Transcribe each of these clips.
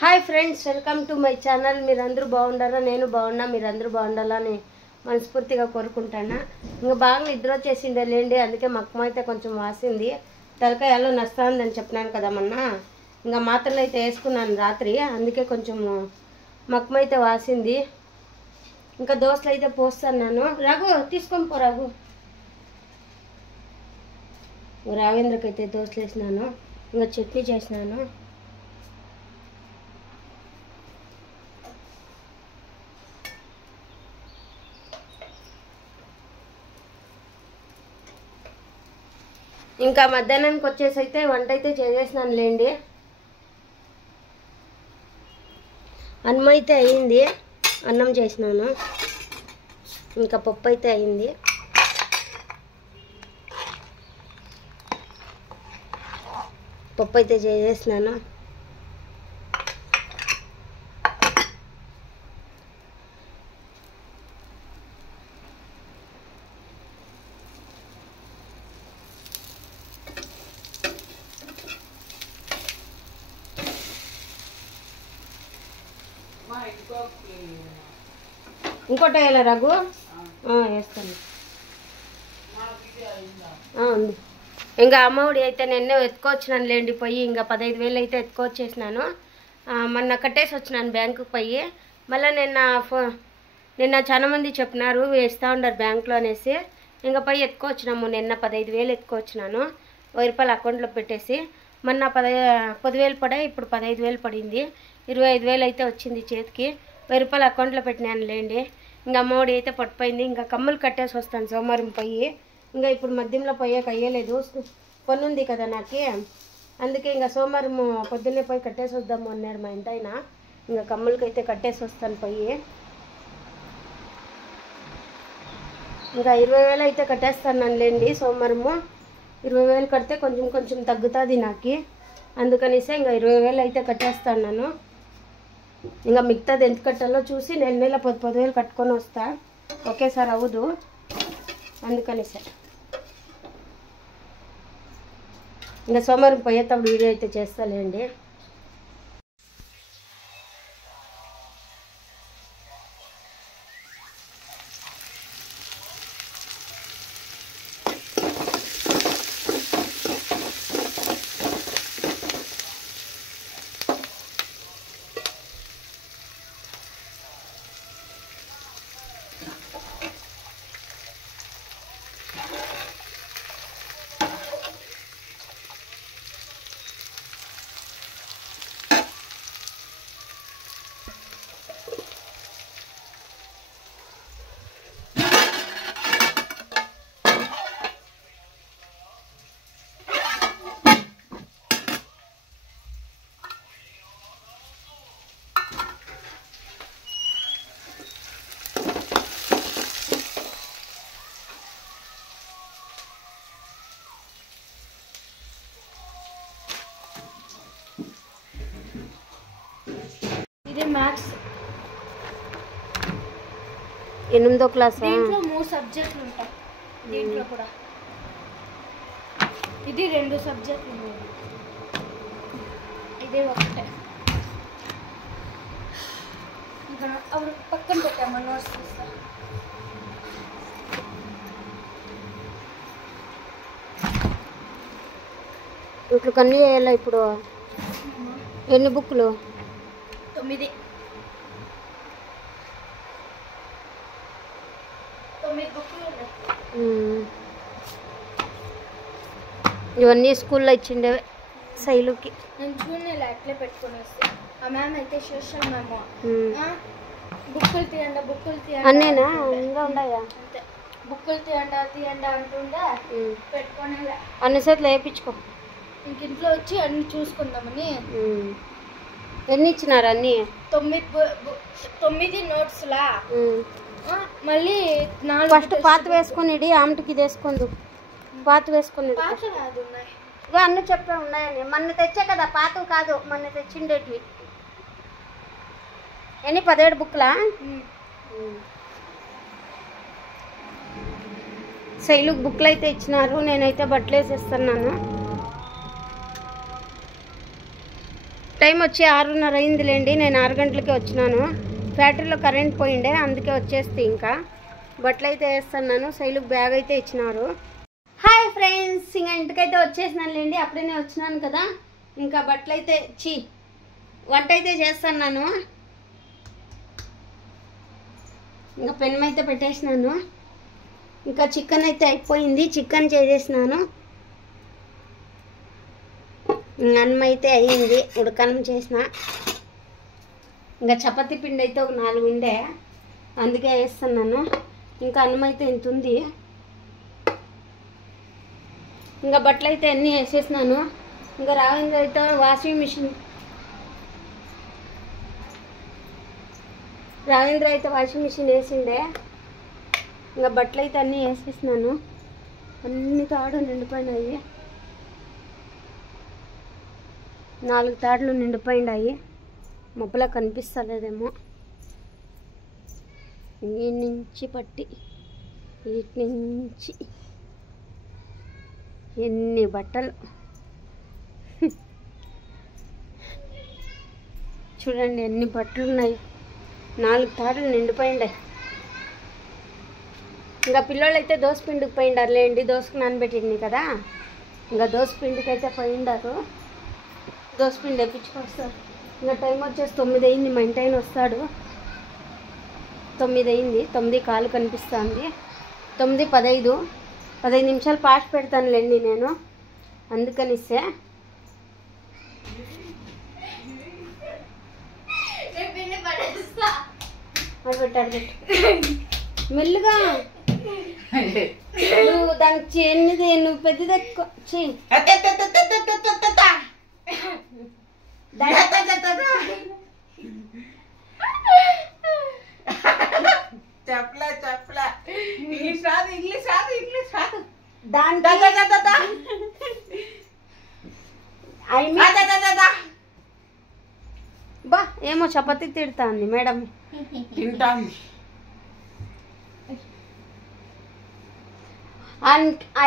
Hi friends, welcome to my channel. మీరందరూ బాగుండారా? నేను బాగున్నా, మీరందరూ బాగుండాలని మనస్ఫూర్తిగా కోరుకుంటాను. ఇంకా బాగా నిద్ర వచ్చేసిండే లేండి, అందుకే మక్కం అయితే కొంచెం వాసింది. తలకాయలో నస్తుందని చెప్పినాను కదా మొన్న. ఇంకా మాత్రలు అయితే వేసుకున్నాను రాత్రి, అందుకే కొంచెం మక్కం అయితే వాసింది. ఇంకా దోశలు అయితే పోస్తాను. రఘు తీసుకొని పో రఘు. రావేంద్రకైతే దోశలు వేసినాను, ఇంకా చట్నీ చేసినాను. ఇంకా మధ్యాహ్నానికి వచ్చేసి అయితే వంట అయితే చేసేసినాను లేండి. అన్నం అయితే అయింది, అన్నం చేసినాను. ఇంకా పప్పు అయితే అయింది. పప్పు అయితే చేసేసినాను. ఇంకోటి వేయాల రఘు? వేస్తాను. ఉంది. ఇంకా అమ్మఒడి అయితే నిన్నే ఎత్తుకొచ్చినాను లేండి పోయి. ఇంకా 15,000 అయితే ఎత్తుకొచ్చేసినాను. మొన్న కట్టేసి వచ్చినాను బ్యాంకుకి పోయి. మళ్ళీ నిన్న చాలా మంది చెప్పినారు వేస్తూ ఉండరు బ్యాంకులో అనేసి. ఇంకా పోయి ఎత్తుకొచ్చినాము. నిన్న 15,000 ఎత్తుకొచ్చినాను. 1000 రూపాయలు అకౌంట్లో పెట్టేసి. మొన్న 10,000 పడాయి, ఇప్పుడు 15,000 పడింది. 25,000 అయితే వచ్చింది చేతికి. 1000 రూపాయలు అకౌంట్లో పెట్టినాను లేండి. ఇంకా అమ్మఒడి అయితే పట్టుపోయింది. ఇంకా కమ్ములు కట్టేసి వస్తాను సోమవారం పోయి. ఇంకా ఇప్పుడు మధ్యంలో పోయాక అయ్యలేదు, పని ఉంది కదా నాకు. అందుకే ఇంకా సోమవారం పొద్దున్నే పోయి కట్టేసి వద్దాము అన్నాడు మా ఇంటి ఆయన. ఇంకా కమ్ములకి అయితే కట్టేసి వస్తాను పోయి. ఇంకా 20,000 అయితే కట్టేస్తాను లేండి సోమవారము. 20,000 కడితే కొంచెం కొంచెం తగ్గుతుంది నాకు. అందుకనేసి ఇంకా 20,000 అయితే కట్టేస్తాను. ఇంకా మిగతాది ఎంత కట్టాలో చూసి నెల 10,000 కట్టుకొని వస్తా. ఒకేసారి అవ్వదు, అందుకనేసే ఇంకా సోమవారం పోయేటప్పుడు వీడియో అయితే చేస్తాలేండి. ఇది మ్యాథ్స్ 8వ క్లాస్. దీంట్లో 3 సబ్జెక్టులు ఉంటాయి. దీంట్లో కూడా ఇది 2 సబ్జెక్టులు ఉన్నాయి. ఇదే ఒకటే. ఇంకా అప్పుడు పక్కన పెట్టాము నోట్స్ తీస్తా. ఇట్లా కన్నీ వేయాలా ఇప్పుడు? ఎన్ని బుక్కులు? 9 బుక్కులు ఉన్నాయి. ఇవన్నీ స్కూల్లో ఇచ్చిండేవే శైలుకి. నేను చూడలే, అట్లే పెట్టుకొని వస్తే ఆ మ్యామ్ అయితే సోషల్ మ్యామ్ బుక్కులు తీయండి అన్నేనా ఇంకా ఉన్నాయా? అంతే, బుక్కులు తీయండి అంటుండే పెట్టుకొని అన్ని సేట్లు వేయించుకో. ఇంక ఇంట్లో వచ్చి అన్ని చూసుకుందామని. ఎన్ని ఇచ్చినారు? అన్ని 9 నోట్స్లా. మళ్ళీ 4 ఫస్ట్ పాత వేసుకుని ఆమెకి ఇది వేసుకుందు. పాత వేసుకుని ఇక అన్ని చెప్పే ఉన్నాయని మొన్న తెచ్చే కదా, పాతవి కాదు మొన్న తెచ్చిండేటివి. ఎన్ని 17 బుక్లా? శైలుకి బుక్లు అయితే ఇచ్చినారు. నేనైతే బట్టలు వేసేస్తున్నాను. టైం వచ్చి 6:30 అయిందిలేండి. నేను 6 గంటలకే వచ్చినాను. ఫ్యాక్టరీలో కరెంట్ పోయిండే, అందుకే వచ్చేస్తే ఇంకా బట్టలు అయితే వేస్తున్నాను. శైలుకు బ్యాగ్ అయితే ఇచ్చినారు. హాయ్ ఫ్రెండ్స్, ఇంకా ఇంటికైతే వచ్చేసినానులేండి. అప్పుడే వచ్చినాను కదా, ఇంకా బట్టలు అయితే వంట అయితే చేస్తున్నాను. ఇంకా పెనం అయితే పెట్టేసినాను. ఇంకా చికెన్ అయితే అయిపోయింది, చికెన్ చేసేసినాను. అన్నం అయితే అయ్యింది, ఉడకన్నం చేసిన. ఇంకా చపాతీ పిండి అయితే ఒక 4 ఉండే, అందుకే వేస్తున్నాను. ఇంకా అన్నం అయితే ఇంత ఉంది. ఇంకా బట్టలు అయితే అన్నీ వేసేసినాను. ఇంకా రావేంద్ర అయితే వాషింగ్ మిషన్ వేసిండే. ఇంకా బట్టలు అయితే అన్నీ వేసేసినాను. అన్ని తాడు నిండిపోయినాయి, 4 తాడులు నిండిపోయినాయి. మబ్బులా కనిపిస్తలేదేమో. ఈ నుంచి పట్టి వీటి నుంచి ఎన్ని బట్టలు చూడండి, ఎన్ని బట్టలు ఉన్నాయి. 4 తాడులు నిండిపోయిండాయి. ఇంకా పిల్లలు అయితే దోశ పిండికి పోయిండారులేండి. దోశకు నానబెట్టింది కదా, ఇంకా దోశ పిండికి అయితే పోయిండారు. దోశ పిండి వేయించుకొస్తారు. ఇంకా టైం వచ్చేసి 9 అయింది. మా ఇంటి ఆయన వస్తాడు. 9 అయింది, 9:15 కనిపిస్తుంది. 9:15 నిమిషాలు పాస్ట్ పెడతానులేండి నేను, అందుకనిస్తే. పెట్టాడు మెల్లుగా. నువ్వు దానికి చిన్నది, నువ్వు పెద్దది ఎక్కువ చెయ్యి. బా ఏమో చపాతీ తిడతా ఉంది మేడం. తింటాంది.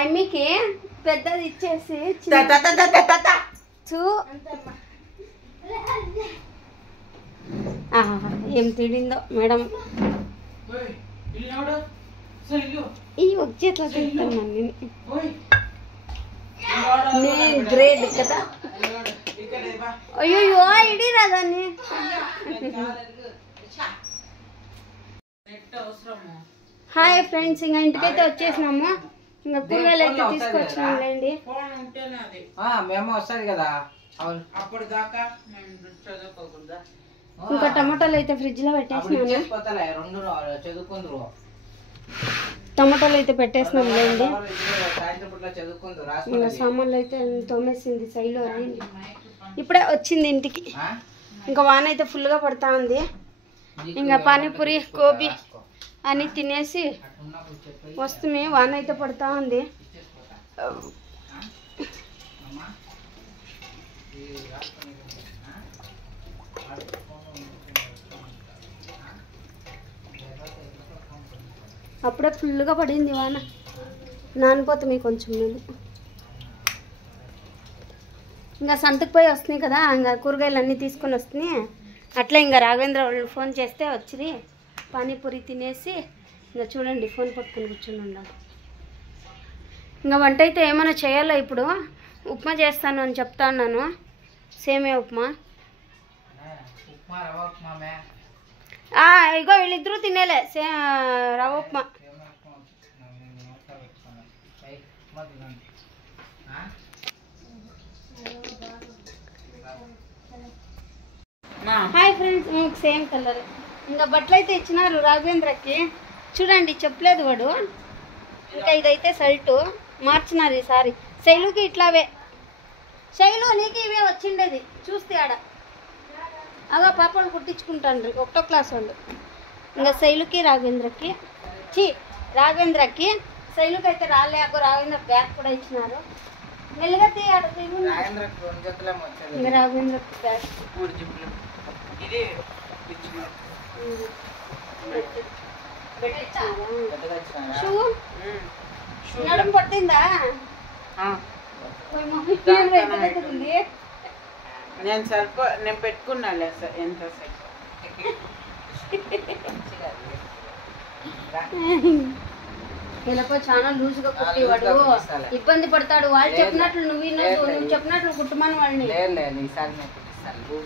ఐమికి పెద్దది ఇచ్చేసి ఏం తిడిందో మేడం. ఈ ఒక చేతిలో తింటాను నేను. గ్రేడ్ కదా. అయ్యో ఇడి రాదాన్ని. హాయ్ ఫ్రెండ్స్, ఇంకా ఇంటికైతే వచ్చేసినాము. ఇంకా కూరగాయలు అయితే తీసుకొచ్చినాంలేండి. మేము వస్తుంది కదా అప్పుడు దాకా మేము చదువుకోకూడదా? ఇంకా టమాటాలు అయితే ఫ్రిడ్జ్ లో పెట్టేసినాను. చదువుకుందరు. టమాటాలు అయితే పెట్టేసినాం లేండి. సాయంత్రం ఇంకా సామాన్లు అయితే తోమేసింది శైలు. ఇప్పుడే వచ్చింది ఇంటికి. ఇంకా వాన అయితే ఫుల్గా పడతా ఉంది. ఇంకా పానీపూరి గోబీ అని తినేసి వస్తుంది. వాన అయితే పడతా ఉంది. అప్పుడే ఫుల్గా పడింది వాన. నానిపోతుంది కొంచెం. నేను ఇంకా సంతకు పోయి వస్తున్నాయి కదా, ఇంకా కూరగాయలు అన్నీ తీసుకొని వస్తున్నాయి. అట్లా ఇంకా రాఘవేంద్ర వాళ్ళు ఫోన్ చేస్తే వచ్చి పానీపూరి తినేసి ఇంకా చూడండి ఫోన్ పట్టుకొని కూర్చొని ఉండాలి. ఇంకా వంట అయితే ఏమైనా చేయాలో ఇప్పుడు. ఉప్మా చేస్తాను అని చెప్తా ఉన్నాను. సేమే ఉప్మా. ఇగో వీళ్ళిద్దరూ తినేలే రవ్వ upma. Hi friends, same colour. ఇంకా బట్టలు అయితే ఇచ్చినారు రాఘవేంద్రకి. చూడండి చెప్పలేదు వాడు. ఇంకా ఇదైతే షర్టు మార్చినారు ఈసారి. శైలుకి ఇట్లావే. శైలు నీకు ఇవే వచ్చిండేది చూస్తే ఆడ. అగా పాపలు కుట్టించుకుంటాను 1వ క్లాస్ వాళ్ళు. ఇంకా శైలుకి రాఘవేంద్రకి రాఘవేంద్రకి శైలుకి అయితే రాలే. రాఘవేంద్ర బ్యాగ్ కూడా ఇచ్చినారు. మెల్లగా తీయాడు. ఇంకా రాఘవేంద్రకి బ్యాగ్ షూ నడుము పడుతుందా? నేను పెట్టుకున్నాలే ఎంత వీళ్ళకో చాలా లూజ్గా కుట్టేవాడు, ఇబ్బంది పడతాడు. వాళ్ళు చెప్పినట్లు నువ్వు చెప్పినట్లు కుట్టమని వాళ్ళని.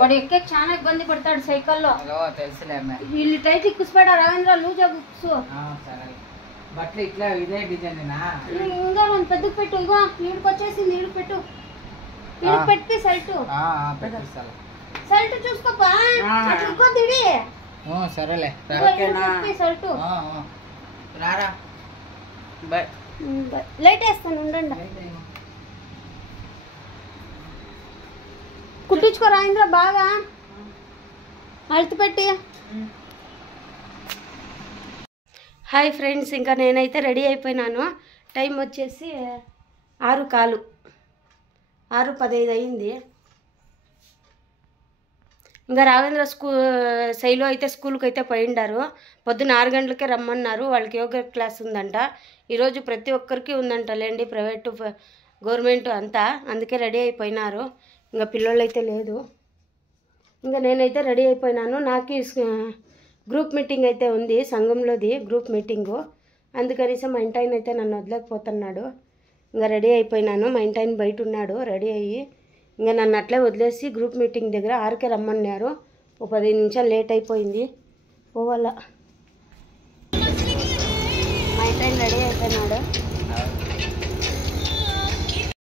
వాడు ఎక్కే చాలా ఇబ్బంది పడతాడు సైకిల్లో. వీళ్ళు టైట్ ఇక్కుసిపోయాడు రవీంద్ర లూజ్ బుక్స్. బట్టలు ఇట్లా ఇదే డిజైన్ ఇంకా పెద్దకు పెట్టు. ఇగో నీళ్ళకి వచ్చేసింది, నీళ్ళకి పెట్టు. నీళ్ళకి పెట్టి సల్ట్ చూసుకోపా. తిడి సరేలే సల్టు రారా. లైట్ వేస్తాను ఉండండి. కుట్టించుకో రాయింద్ర బాగా అழுతి పెట్టి. హాయ్ ఫ్రెండ్స్, ఇంకా నేనైతే రెడీ అయిపోయినాను. టైం వచ్చేసి 6:15, 6:15 అయింది. ఇంకా రాఘవేంద్ర శైలు అయితే స్కూల్కి అయితే పోయిండారు. పొద్దున్న 6 గంటలకే రమ్మన్నారు. వాళ్ళకి యోగా క్లాస్ ఉందంట ఈరోజు. ప్రతి ఒక్కరికి ఉందంట లేండి, ప్రైవేటు గవర్నమెంట్ అంతా. అందుకే రెడీ అయిపోయినారు. ఇంకా పిల్లోళ్ళు అయితే లేదు. ఇంకా నేనైతే రెడీ అయిపోయినాను. నాకు గ్రూప్ మీటింగ్ అయితే ఉంది, సంఘంలోది గ్రూప్ మీటింగు. అందుకనేసి మా ఇంటాయన అయితే నన్ను వదలేకపోతున్నాడు. ఇంకా రెడీ అయిపోయినాను. మా ఇంటాయన బయట ఉన్నాడు రెడీ అయ్యి. ఇంకా నన్ను అట్లే వదిలేసి గ్రూప్ మీటింగ్ దగ్గర 6కే రమ్మన్నారు. ఒక 15 నిమిషాలు లేట్ అయిపోయింది. పోవాల. మా ఇంటాయన రెడీ అయిపోయినాడు.